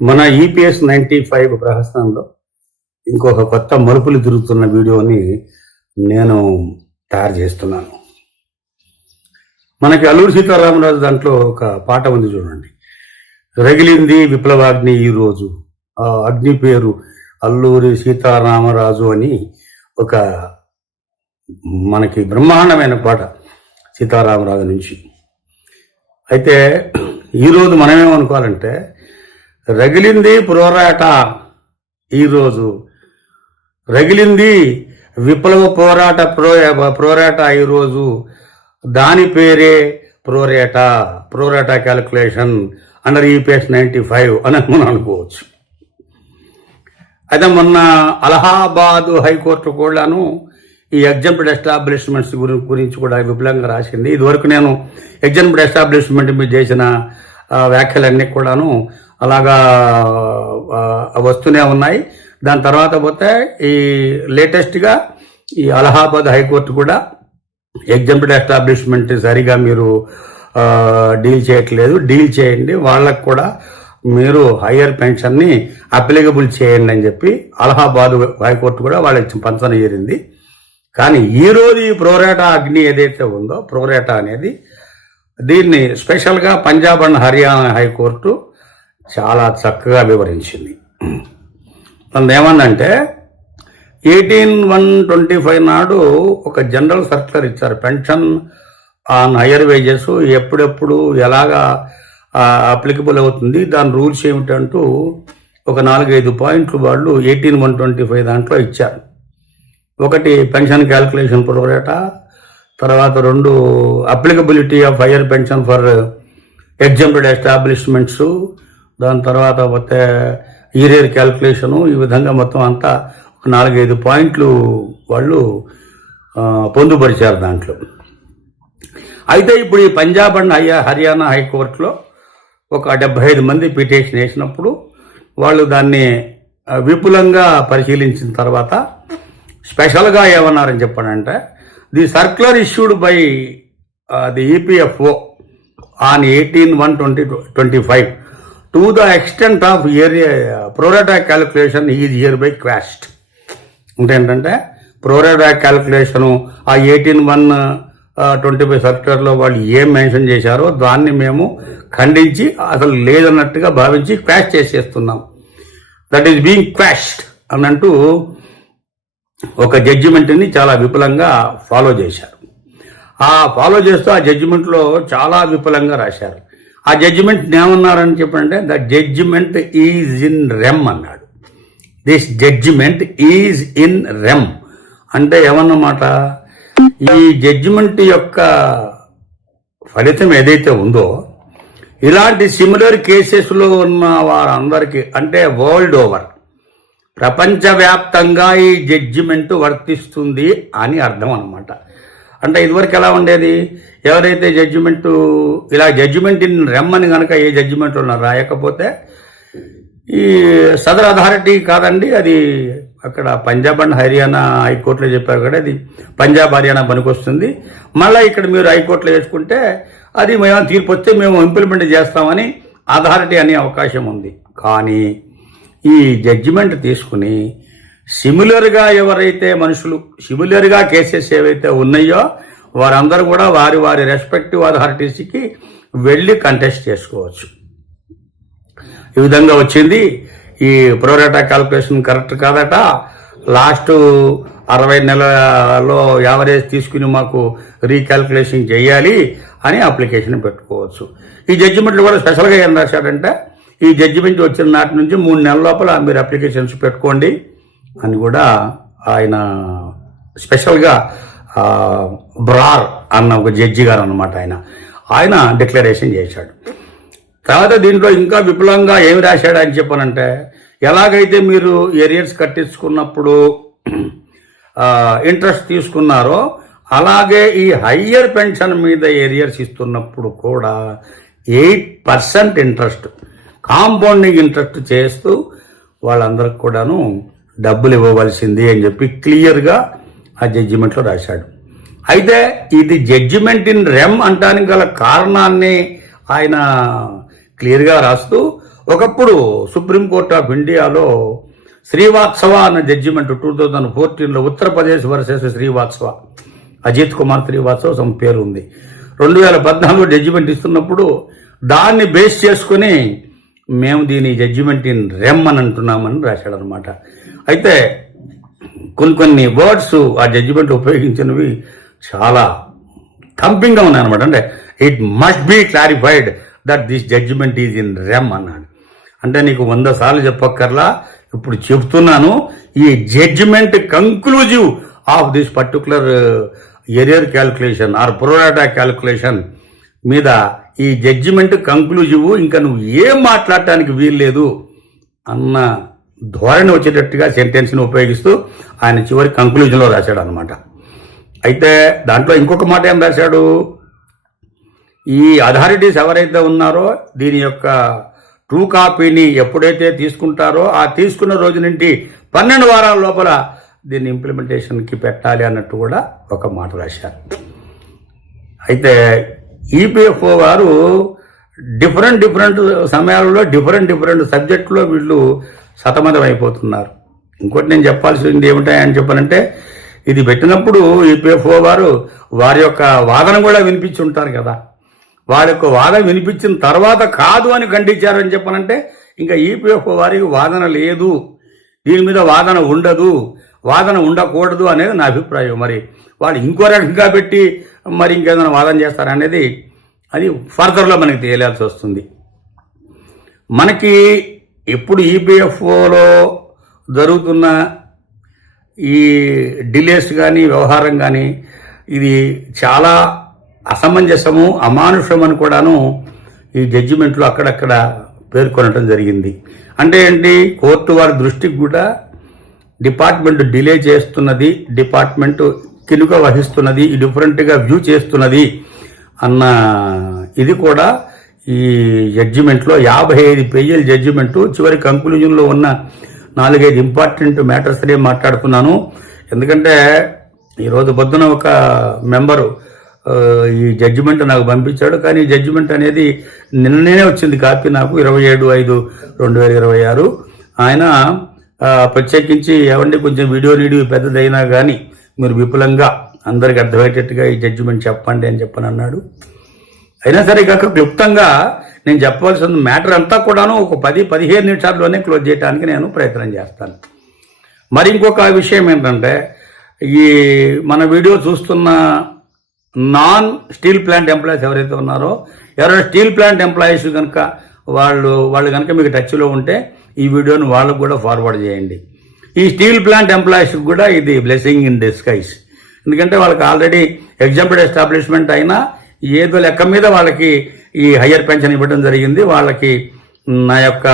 మన ఈపీఎస్ 95 ప్రహసనంలో ఇంకొక కొత్త మలుపులు తిరుగుతున్న వీడియోని నేను తయారు చేస్తున్నాను. మనకి అల్లూరి సీతారామరాజు దాంట్లో ఒక పాట ఉంది చూడండి. రగిలింది విప్లవాగ్ని ఈరోజు, ఆ అగ్ని పేరు అల్లూరి సీతారామరాజు అని ఒక మనకి బ్రహ్మాండమైన పాట సీతారామరాజు నుంచి. అయితే ఈరోజు మనమేమనుకోవాలంటే రగిలింది పోరాట ఈరోజు, రగిలింది విప్లవ పోరాట ఈరోజు, దాని పేరే ప్రోరేటా క్యాలిక్యులేషన్ అండర్ ఈపీఎస్ 95 అని మనం అనుకోవచ్చు. అయితే మొన్న అలహాబాద్ హైకోర్టు కూడాను ఈ ఎగ్జాంపుల్ ఎస్టాబ్లిష్మెంట్స్ గురించి కూడా విపులంగా రాసింది. ఇదివరకు నేను ఎగ్జాంపుల్ ఎస్టాబ్లిష్మెంట్ మీద చేసిన వ్యాఖ్యలన్నీ కూడాను అలాగా వస్తూనే ఉన్నాయి. దాని తర్వాత పోతే ఈ లేటెస్ట్గా ఈ అలహాబాద్ హైకోర్టు కూడా ఎగ్జాంపుల్ ఎస్టాబ్లిష్మెంట్ సరిగా మీరు డీల్ చేయట్లేదు, డీల్ చేయండి, వాళ్ళకు కూడా మీరు హయ్యర్ పెన్షన్ని అప్లికబుల్ చేయండి అని చెప్పి అలహాబాద్ హైకోర్టు కూడా వాళ్ళకి పంచన చేరింది. కానీ ఈరోజు ఈ ప్రోరేటా అగ్ని ఏదైతే ఉందో, ప్రోరేటా అనేది దీన్ని స్పెషల్గా పంజాబ్ అండ్ హర్యానా హైకోర్టు చాలా చక్కగా వివరించింది. ఏమందంటే 18/1/25 నాడు ఒక జనరల్ సర్క్యులర్ ఇచ్చారు. పెన్షన్ ఆన్ హయ్యర్ వేజెస్ ఎప్పుడెప్పుడు ఎలాగా అప్లికబుల్ అవుతుంది, దాని రూల్స్ ఏమిటంటూ ఒక 4-5 పాయింట్లు వాళ్ళు 18/1/25 దాంట్లో ఇచ్చారు. ఒకటి పెన్షన్ క్యాల్కులేషన్ ప్రోరేటా, తర్వాత 2 applicability of higher pension for example establishments, దాని తర్వాత పోతే ఈరియర్ క్యాల్కులేషను, ఈ విధంగా మొత్తం అంతా ఒక 4-5 పాయింట్లు వాళ్ళు పొందుపరిచారు దాంట్లో. అయితే ఇప్పుడు ఈ పంజాబ్ అండ్ హర్యానా హైకోర్టులో ఒక 75 మంది పిటిషన్ వేసినప్పుడు వాళ్ళు దాన్ని విపులంగా పరిశీలించిన తర్వాత స్పెషల్గా ఏమన్నారని చెప్పానంటే, the circular issued by the EPFO on 18/1/2025 to the extent of pro rata calculation is hereby quashed. అంటే ఏంటంటే ప్రోరేటా క్యాలిక్యులేషను ఆ 18/1/25 సర్క్యులర్లో వాళ్ళు ఏం మెన్షన్ చేశారో దాన్ని మేము ఖండించి అసలు లేదన్నట్టుగా భావించి క్వాష్ చేసేస్తున్నాం, దట్ ఈస్ బీయింగ్ క్వాష్డ్ అని అంటూ ఒక జడ్జిమెంట్ని చాలా విపులంగా ఫాలో చేశారు. ఆ ఫాలో చేస్తూ ఆ జడ్జిమెంట్లో చాలా విపులంగా రాశారు. ఆ జడ్జిమెంట్ ఏమన్నారని చెప్పంటే, the judgment is in rem అన్నాడు. This judgment is in rem అంటే ఏమన్నమాట, ఈ జడ్జిమెంట్ యొక్క ఫలితం ఏదైతే ఉందో ఇలాంటి సిమిలర్ కేసెస్లో ఉన్న వారందరికీ, అంటే వరల్డ్ ఓవర్ ప్రపంచవ్యాప్తంగా ఈ జడ్జిమెంట్ వర్తిస్తుంది అని అర్థం అన్నమాట. అంటే ఇదివరకు ఎలా ఉండేది, ఎవరైతే జడ్జిమెంటు ఇలా జడ్జిమెంట్ ఇన్ రెమ్ అని కనుక ఏ జడ్జిమెంట్లో రాయకపోతే ఈ సదర్ అథారిటీ కాదండి, అది అక్కడ పంజాబ్ అండ్ హర్యానా హైకోర్టులో చెప్పారు కదా, అది పంజాబ్ హర్యానా పనికొస్తుంది, మళ్ళీ ఇక్కడ మీరు హైకోర్టులో వేసుకుంటే అది మేము తీర్పు వస్తే మేము ఇంప్లిమెంట్ చేస్తామని అథారిటీ అనే అవకాశం ఉంది. కానీ ఈ జడ్జిమెంట్ తీసుకుని సిమిలర్గా ఎవరైతే మనుషులు సిమిలర్గా కేసెస్ ఏవైతే ఉన్నాయో వారందరూ కూడా వారి వారి రెస్పెక్టివ్ అథారిటీస్కి వెళ్ళి కంటెస్ట్ చేసుకోవచ్చు. ఈ విధంగా వచ్చింది. ఈ ప్రోరేటా క్యాల్కులేషన్ కరెక్ట్ కాదట, లాస్ట్ 60 నెలలలో యావరేజ్ తీసుకుని మాకు రీక్యాల్కులేషన్ చేయాలి అని అప్లికేషన్ పెట్టుకోవచ్చు. ఈ జడ్జిమెంట్లు కూడా స్పెషల్గా ఏం రాశాడంటే, ఈ జడ్జిమెంట్ వచ్చిన నాటి నుంచి 3 నెలల లోపల మీరు అప్లికేషన్స్ పెట్టుకోండి అని కూడా ఆయన స్పెషల్గా బ్రార్ అన్న ఒక జడ్జి గారు అన్నమాట, ఆయన డిక్లరేషన్ చేశాడు. తర్వాత దీంట్లో ఇంకా విపులంగా ఏమి రాశాడు అని చెప్పానంటే, ఎలాగైతే మీరు ఏరియర్స్ కట్టించుకున్నప్పుడు ఇంట్రెస్ట్ తీసుకున్నారో అలాగే ఈ హయ్యర్ పెన్షన్ మీద ఏరియర్స్ ఇస్తున్నప్పుడు కూడా 8% ఇంట్రెస్ట్, కాంపౌండింగ్ ఇంట్రెస్ట్ చేస్తూ వాళ్ళందరికి కూడాను డబ్బులు ఇవ్వవలసింది అని చెప్పి క్లియర్గా ఆ జడ్జిమెంట్లో రాశాడు. అయితే ఇది జడ్జిమెంట్ ఇన్ రెమ్ అంటానికి గల కారణాన్ని ఆయన క్లియర్గా రాస్తూ ఒకప్పుడు సుప్రీంకోర్టు ఆఫ్ ఇండియాలో శ్రీవాత్సవ అన్న జడ్జిమెంట్ 2014లో ఉత్తరప్రదేశ్ వర్సెస్ శ్రీవాత్సవ, అజిత్ కుమార్ శ్రీవాత్సవ సమ పేరు ఉంది, 2014 జడ్జిమెంట్ ఇస్తున్నప్పుడు దాన్ని బేస్ చేసుకుని మేము దీని జడ్జిమెంట్ ఇన్ రెమ్ అని అంటున్నామని రాశాడు అనమాట. అయితే కొన్ని వర్డ్స్ ఆ జడ్జిమెంట్ ఉపయోగించినవి చాలా థంపింగ్గా ఉన్నాయన్నమాట. అంటే it must be clarified that this judgment is in rem అన్నాడు. అంటే నీకు 100 సార్లు చెప్పక్కర్లా, ఇప్పుడు చెప్తున్నాను, ఈ జడ్జిమెంట్ conclusive of this particular arrear calculation or pro rata calculation మీద ఈ జడ్జిమెంట్ కంక్లూజివ్, ఇంకా నువ్వు ఏం మాట్లాడటానికి వీల్లేదు అన్న ధోరణి వచ్చేటట్టుగా సెంటెన్స్ని ఉపయోగిస్తూ ఆయన చివరి కంక్లూజన్లో రాశాడు అనమాట. అయితే దాంట్లో ఇంకొక మాట ఏం రాశాడు, ఈ అథారిటీస్ ఎవరైతే ఉన్నారో దీని యొక్క ట్రూ కాపీని ఎప్పుడైతే తీసుకుంటారో ఆ తీసుకున్న రోజు నుండి 12 వారాల లోపల దీన్ని ఇంప్లిమెంటేషన్కి పెట్టాలి అన్నట్టు కూడా ఒక మాట రాశారు. అయితే ఈపీఎఫ్ఓ వారు డిఫరెంట్ సమయాలలో డిఫరెంట్ సబ్జెక్టులో వీళ్ళు సతమతం అయిపోతున్నారు. ఇంకోటి నేను చెప్పాల్సింది ఏమిటాయని చెప్పాలంటే, ఇది పెట్టినప్పుడు ఈపీఎఫ్ఓ వారు వారి యొక్క వాదన కూడా వినిపించి ఉంటారు కదా, వారి యొక్క వాదన వినిపించిన తర్వాత కాదు అని ఖండించారని చెప్పానంటే ఇంకా ఈపీఎఫ్ఓ వారికి వాదన లేదు, దీని మీద వాదన ఉండదు, వాదన ఉండకూడదు అనేది నా అభిప్రాయం. మరి వాళ్ళు ఇంకో రకంగా పెట్టి మరి ఇంకేదైనా వాదన చేస్తారనేది అది ఫర్దర్లో మనకి తెలియాల్సి వస్తుంది. మనకి ఇప్పుడు ఈపీఎఫ్ఓలో జరుగుతున్న ఈ డిలేస్ కానీ వ్యవహారం కానీ ఇది చాలా అసమంజసము, అమానుషం అని కూడాను ఈ జడ్జిమెంట్లో అక్కడక్కడ పేర్కొనటం జరిగింది. అంటే ఏంటి, కోర్టు వారి దృష్టికి కూడా డిపార్ట్మెంట్ డిలే చేస్తున్నది, డిపార్ట్మెంట్ కినుక వహిస్తున్నది, డిఫరెంట్గా వ్యూ చేస్తున్నది అన్న ఇది కూడా ఈ జడ్జిమెంట్లో 55 పేజీల జడ్జిమెంటు చివరి కంక్లూజన్లో ఉన్న 4-5 ఇంపార్టెంట్ మ్యాటర్స్నే మాట్లాడుతున్నాను. ఎందుకంటే ఈరోజు పొద్దున ఒక మెంబరు ఈ జడ్జిమెంట్ నాకు పంపించాడు, కానీ ఈ జడ్జిమెంట్ అనేది నిన్ననే వచ్చింది కాపీ నాకు 27/5/2026. ఆయన ప్రత్యేకించి ఏమండి కొంచెం వీడియో పెద్దదైనా కానీ మీరు విపులంగా అందరికి అర్థమయ్యేటట్టుగా ఈ జడ్జిమెంట్ చెప్పండి అని చెప్పని అన్నాడు. అయినా సరే కాక క్లుప్తంగా నేను చెప్పవలసిన మ్యాటర్ అంతా కూడాను ఒక 10-15 నిమిషాల్లోనే క్లోజ్ చేయడానికి నేను ప్రయత్నం చేస్తాను. మరి ఇంకొక విషయం ఏంటంటే, ఈ మన వీడియో చూస్తున్న నాన్ స్టీల్ ప్లాంట్ ఎంప్లాయీస్ ఎవరైతే ఉన్నారో, ఎవరైనా స్టీల్ ప్లాంట్ ఎంప్లాయీస్ కనుక వాళ్ళు కనుక మీకు టచ్లో ఉంటే ఈ వీడియోని వాళ్ళకు కూడా ఫార్వర్డ్ చేయండి. ఈ స్టీల్ ప్లాంట్ ఎంప్లాయీస్కి కూడా ఇది బ్లెస్సింగ్ ఇన్ డిస్గైజ్. ఎందుకంటే వాళ్ళకి ఆల్రెడీ ఎగ్జాంపుల్ ఎస్టాబ్లిష్మెంట్ అయినా ఏదో లెక్క మీద వాళ్ళకి ఈ హయ్యర్ పెన్షన్ ఇవ్వడం జరిగింది. వాళ్ళకి నా యొక్క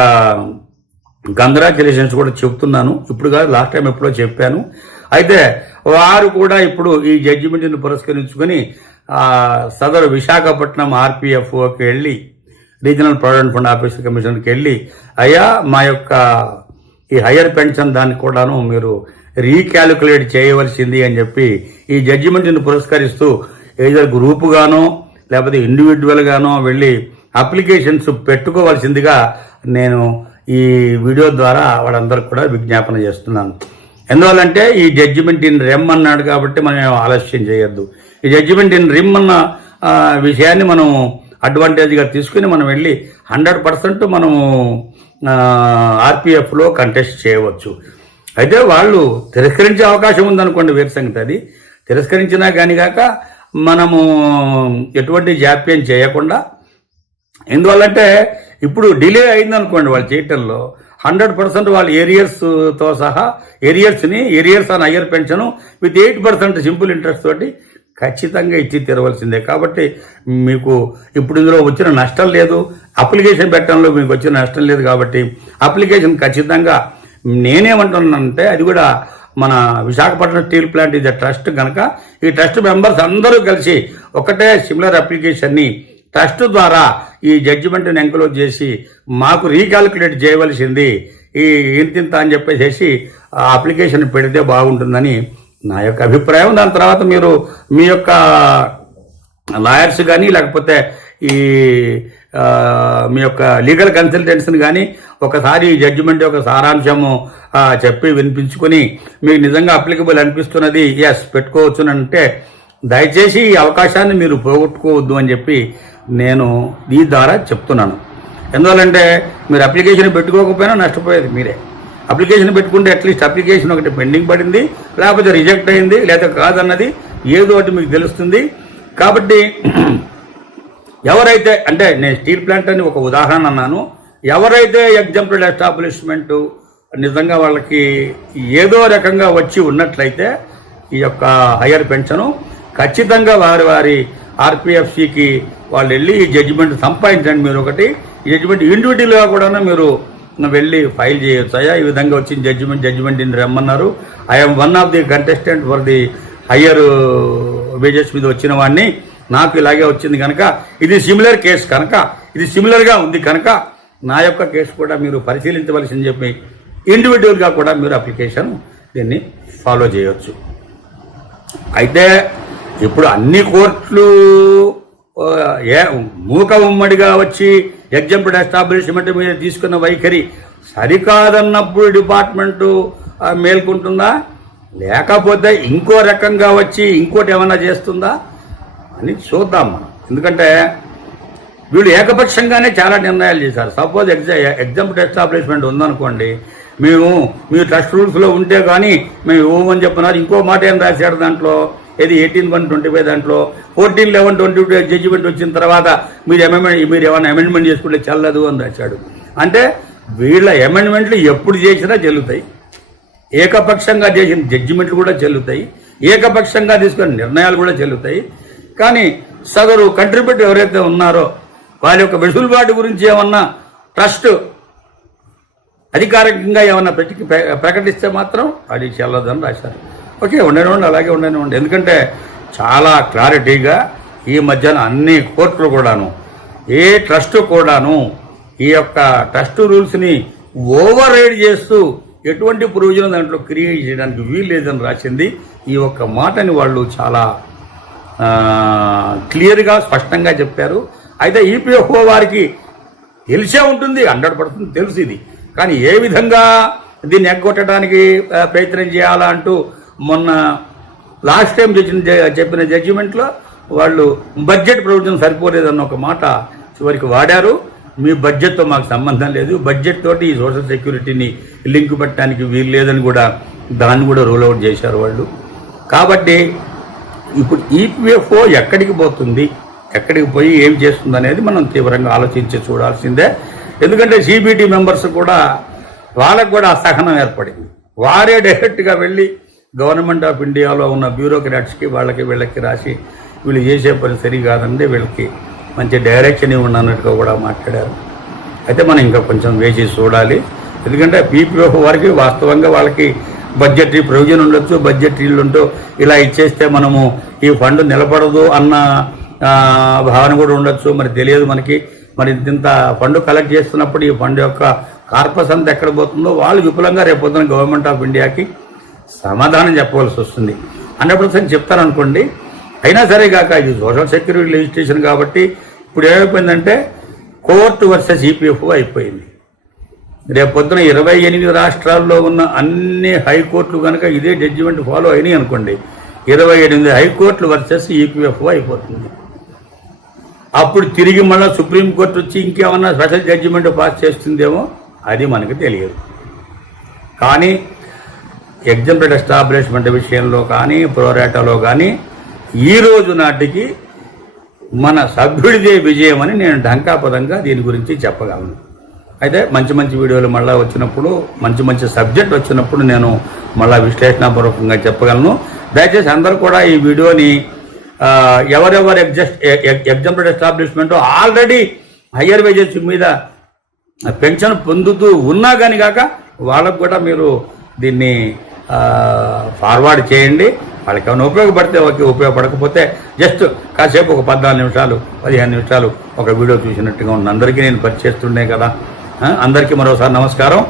కంగ్రాచులేషన్స్ కూడా చెప్తున్నాను. ఇప్పుడు కాదు, లాస్ట్ టైం ఎప్పుడో చెప్పాను. అయితే వారు కూడా ఇప్పుడు ఈ జడ్జిమెంట్ని పురస్కరించుకొని సదరు విశాఖపట్నం ఆర్పిఎఫ్ఓకి వెళ్ళి, రీజనల్ ప్రావిడెంట్ ఫండ్ ఆఫీసర్ కమిషన్కి వెళ్ళి, అయ్యా మా యొక్క ఈ హయ్యర్ పెన్షన్ దాన్ని కూడాను మీరు రీక్యాలిక్యులేట్ చేయవలసింది అని చెప్పి ఈ జడ్జిమెంట్ని పురస్కరిస్తూ ఏదో గ్రూపుగానో లేకపోతే ఇండివిజువల్గానో వెళ్ళి అప్లికేషన్స్ పెట్టుకోవాల్సిందిగా నేను ఈ వీడియో ద్వారా వాళ్ళందరికీ కూడా విజ్ఞాపన చేస్తున్నాను. ఎందువల్లంటే ఈ జడ్జిమెంట్ ఇన్ రెమ్ అన్నాడు కాబట్టి మనం ఆలస్యం చేయొద్దు. ఈ జడ్జిమెంట్ ఇన్ రిమ్ అన్న విషయాన్ని మనం అడ్వాంటేజ్గా తీసుకుని మనం వెళ్ళి 100% మనము ఆర్పిఎఫ్లో కంటెస్ట్ చేయవచ్చు. అయితే వాళ్ళు తిరస్కరించే అవకాశం ఉందనుకోండి, వేరు సంగతి. అది తిరస్కరించినా కానీ కాక మనము ఎటువంటి జాప్యం చేయకుండా, ఎందువల్లంటే ఇప్పుడు డిలే అయిందనుకోండి వాళ్ళు చేయటంలో 100% వాళ్ళు ఏరియర్స్తో సహా arrears on higher pension with 8% simple interest తోటి ఖచ్చితంగా ఇచ్చి తీరవలసిందే. కాబట్టి మీకు ఇప్పుడు ఇందులో వచ్చిన నష్టం లేదు, అప్లికేషన్ పెట్టడంలో మీకు వచ్చిన నష్టం లేదు. కాబట్టి అప్లికేషన్ ఖచ్చితంగా నేనేమంటున్నానంటే, అది కూడా మన విశాఖపట్నం స్టీల్ ప్లాంట్ ఇది ట్రస్ట్ కనుక ఈ ట్రస్ట్ మెంబర్స్ అందరూ కలిసి ఒకటే సిమిలర్ అప్లికేషన్ని ట్రస్ట్ ద్వారా ఈ జడ్జిమెంట్ని ఎంక్లోజ్ చేసి మాకు రీకాల్కులేట్ చేయవలసింది ఈ ఇంతింత అని చెప్పేసి ఆ అప్లికేషన్ పెడితే బాగుంటుందని నా యొక్క అభిప్రాయం. దాని తర్వాత మీరు మీ యొక్క లాయర్స్ కానీ లేకపోతే ఈ మీ యొక్క లీగల్ కన్సల్టెంట్స్ని కానీ ఒకసారి ఈ జడ్జిమెంట్ యొక్క సారాంశము చెప్పి వినిపించుకొని మీకు నిజంగా అప్లికబుల్ అనిపిస్తున్నది ఎస్ పెట్టుకోవచ్చునంటే దయచేసి ఈ అవకాశాన్ని మీరు పోగొట్టుకోవద్దు అని చెప్పి నేను ఈ ద్వారా చెప్తున్నాను. ఎందువల్లంటే మీరు అప్లికేషన్ పెట్టుకోకపోయినా నష్టపోయేది మీరే. అప్లికేషన్ పెట్టుకుంటే అట్లీస్ట్ అప్లికేషన్ ఒకటి పెండింగ్ పడింది, లేకపోతే రిజెక్ట్ అయింది, లేదా కాదన్నది ఏదో ఒకటి మీకు తెలుస్తుంది. కాబట్టి ఎవరైతే అంటే నేను స్టీల్ ప్లాంట్ అని ఒక ఉదాహరణ అన్నాను, ఎవరైతే ఎగ్జాంపుల్ ఎస్టాబ్లిష్మెంటు నిజంగా వాళ్ళకి ఏదో రకంగా వచ్చి ఉన్నట్లయితే ఈ యొక్క హయ్యర్ పెన్షను ఖచ్చితంగా వారి ఆర్పిఎఫ్సికి వాళ్ళు వెళ్ళి ఈ జడ్జిమెంట్ సంపాదించండి. మీరు ఒకటి ఈ జడ్జిమెంట్ ఇండివిజువల్గా కూడా మీరు వెళ్ళి ఫైల్ చేయొచ్చు. అయ్యా ఈ విధంగా వచ్చిన జడ్జిమెంట్ ఇన్ రమ్మన్నారు, I'm one of the contestant for the higher wages మీద వచ్చిన వాడిని, నాకు ఇలాగే వచ్చింది కనుక ఇది సిమిలర్ కేసు కనుక ఇది సిమిలర్గా ఉంది కనుక నా యొక్క కేసు కూడా మీరు పరిశీలించవలసింది చెప్పి ఇండివిజువల్గా కూడా మీరు అప్లికేషన్ దీన్ని ఫాలో చేయొచ్చు. అయితే ఇప్పుడు అన్ని కోర్టులు మూక ఉమ్మడిగా వచ్చి ఎగ్జాంపుల్ ఎస్టాబ్లిష్మెంట్ మీద తీసుకున్న వైఖరి సరికాదన్నప్పుడు డిపార్ట్మెంటు మేల్కొంటుందా, లేకపోతే ఇంకో రకంగా వచ్చి ఇంకోటి ఏమన్నా చేస్తుందా అని చూద్దాం మనం. ఎందుకంటే వీళ్ళు ఏకపక్షంగానే చాలా నిర్ణయాలు చేశారు. సపోజ్ ఎగ్జాంపుల్ ఎస్టాబ్లిష్మెంట్ ఉందనుకోండి, మీ ట్రస్ట్ రూల్స్లో ఉంటే కానీ మేము ఇవ్వమని చెప్తున్నారు. ఇంకో మాట ఏం రాశాడు దాంట్లో, ఏది 18(1)25 దాంట్లో 14(11)22 జడ్జిమెంట్ వచ్చిన తర్వాత మీరు ఏమైనా అమెండ్మెంట్ చేసుకుంటే చెల్లదు అని రాశాడు. అంటే వీళ్ళ అమెండ్మెంట్లు ఎప్పుడు చేసినా చెల్లుతాయి, ఏకపక్షంగా చేసిన జడ్జిమెంట్లు కూడా చెల్లుతాయి, ఏకపక్షంగా తీసుకున్న నిర్ణయాలు కూడా చెల్లుతాయి. కానీ సదరు కంట్రిబ్యూటర్ ఎవరైతే ఉన్నారో వారి యొక్క వెసులుబాటు గురించి ఏమన్నా ట్రస్ట్ అధికారికంగా ఏమన్నా ప్రకటిస్తే మాత్రం అది చెల్లదని రాశారు. ఓకే, ఉండనివ్వండి, అలాగే ఉండనివ్వండి. ఎందుకంటే చాలా క్లారిటీగా ఈ మధ్యన అన్ని కోర్టులు కూడాను ఏ ట్రస్ట్ కూడాను ఈ యొక్క ట్రస్ట్ రూల్స్ని ఓవర్ రైడ్ చేస్తూ ఎటువంటి ప్రయోజనం దాంట్లో క్రియేట్ చేయడానికి వీలు లేదని రాసింది. ఈ ఒక్క మాటని వాళ్ళు చాలా క్లియర్గా స్పష్టంగా చెప్పారు. అయితే ఈపీఎఫ్ఓ వారికి తెలిసే ఉంటుంది, 100% తెలుసు ఇది. కానీ ఏ విధంగా దీన్ని ఎగ్గొట్టడానికి ప్రయత్నం చేయాలా అంటూ మొన్న లాస్ట్ టైం చెప్పిన జడ్జిమెంట్లో వాళ్ళు బడ్జెట్ ప్రొవిజన్ సరిపోలేదన్న ఒక మాట చివరికి వాడారు. మీ బడ్జెట్తో మాకు సంబంధం లేదు, బడ్జెట్ తోటి ఈ సోషల్ సెక్యూరిటీని లింక్ పెట్టడానికి వీలు లేదని కూడా దాన్ని కూడా రూల్ అవుట్ చేశారు వాళ్ళు. కాబట్టి ఇప్పుడు ఈపీఎఫ్ఓ ఎక్కడికి పోతుంది, ఎక్కడికి పోయి ఏం చేస్తుంది అనేది మనం తీవ్రంగా ఆలోచించి చూడాల్సిందే. ఎందుకంటే సిబిటి మెంబర్స్ కూడా వాళ్ళకు కూడా అసహనం ఏర్పడింది. వారే డైరెక్ట్గా వెళ్ళి గవర్నమెంట్ ఆఫ్ ఇండియాలో ఉన్న బ్యూరోక్రాట్స్కి వీళ్ళకి రాసి వీళ్ళు చేసే పని సరికాదండి, వీళ్ళకి మంచి డైరెక్షన్ ఇవ్వండి అన్నట్టుగా కూడా మాట్లాడారు. అయితే మనం ఇంకా కొంచెం వేసి చూడాలి. ఎందుకంటే పీపీఎఫ్ వారికి వాస్తవంగా వాళ్ళకి బడ్జెటరీ ప్రొవిజన్ ఉండొచ్చు, బడ్జెటరీలు ఉంటూ ఇలా ఇచ్చేస్తే మనము ఈ ఫండ్ నిలబడదు అన్న భావన కూడా ఉండొచ్చు. మరి తెలియదు మనకి. మరి ఇంత ఫండ్ కలెక్ట్ చేస్తున్నప్పుడు ఈ ఫండ్ యొక్క కార్పస్ అంతా ఎక్కడ పోతుందో వాళ్ళు విపులంగా రేపొద్దున గవర్నమెంట్ ఆఫ్ ఇండియాకి సమాధానం చెప్పవలసి వస్తుంది. 100% చెప్తారనుకోండి. అయినా సరే కాక ఇది సోషల్ సెక్యూరిటీ లెజిస్లేషన్ కాబట్టి ఇప్పుడు ఏమైపోయిందంటే కోర్టు వర్సెస్ ఈపీఎఫ్ఓ అయిపోయింది. రేపొద్దున 28 రాష్ట్రాల్లో ఉన్న అన్ని హైకోర్టులు కనుక ఇదే జడ్జిమెంట్ ఫాలో అయినాయి అనుకోండి, 28 హైకోర్టులు వర్సెస్ ఈపీఎఫ్ఓ అయిపోతుంది. అప్పుడు తిరిగి మళ్ళీ సుప్రీంకోర్టు వచ్చి ఇంకేమన్నా స్పెషల్ జడ్జిమెంట్ పాస్ చేస్తుందేమో అది మనకు తెలియదు. కానీ ఎగ్జాంపుల్ ఎస్టాబ్లిష్మెంట్ విషయంలో కానీ ప్రోరాటాలో కానీ ఈ రోజు నాటికి మన సభ్యుడిదే విజయం అని నేను ఢంకాపదంగా దీని గురించి చెప్పగలను. అయితే మంచి వీడియోలు మళ్ళీ వచ్చినప్పుడు మంచి సబ్జెక్ట్ వచ్చినప్పుడు నేను మళ్ళీ విశ్లేషణాపూర్వకంగా చెప్పగలను. దయచేసి అందరూ కూడా ఈ వీడియోని ఎవరెవరు example establishment already higher wages మీద పెన్షన్ పొందుతూ ఉన్నా కానీ కాక వాళ్ళకు కూడా మీరు దీన్ని ఫార్వర్డ్ చేయండి. వాళ్ళకి ఏమైనా ఉపయోగపడితే ఓకే, ఉపయోగపడకపోతే జస్ట్ కాసేపు ఒక 14 నిమిషాలు 15 నిమిషాలు ఒక వీడియో చూసినట్టుగా ఉన్న అందరికీ నేను పరిచయిస్తుండే కదా. అందరికీ మరోసారి నమస్కారం.